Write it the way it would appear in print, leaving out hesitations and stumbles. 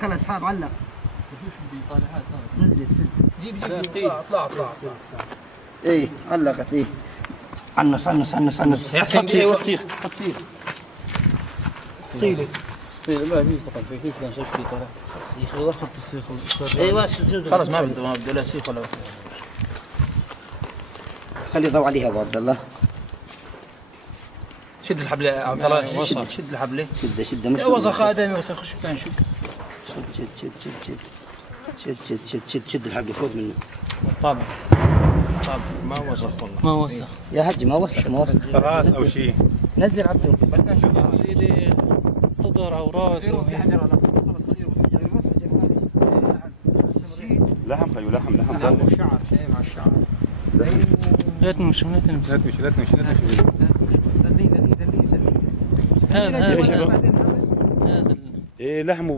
خلاص حاب علق. نزلت جيب اطلع ايه علقت ايه. عنص يا حسين ايوه حط سيخ صيلي ما في فقط في كيف لا شيء طالع سيخ والله حط السيخ ايوه خلاص ما بده لا سيخ ولا خلي ضوء عليها ابو عبد الله. شد الحبل عبد الله شد الحبل شد مش وسخ ادمي وسخ شو كان شد شد الحبل فوق منه. طابع ما وسخ والله ما وسخ يا حجي ما وسخ راس او شيء. نزل عبده بس نشوف سيدي صدر او راس او لحم خيو لحم وشعر شيء مع الشعر لا تمشي هذا ايه لحم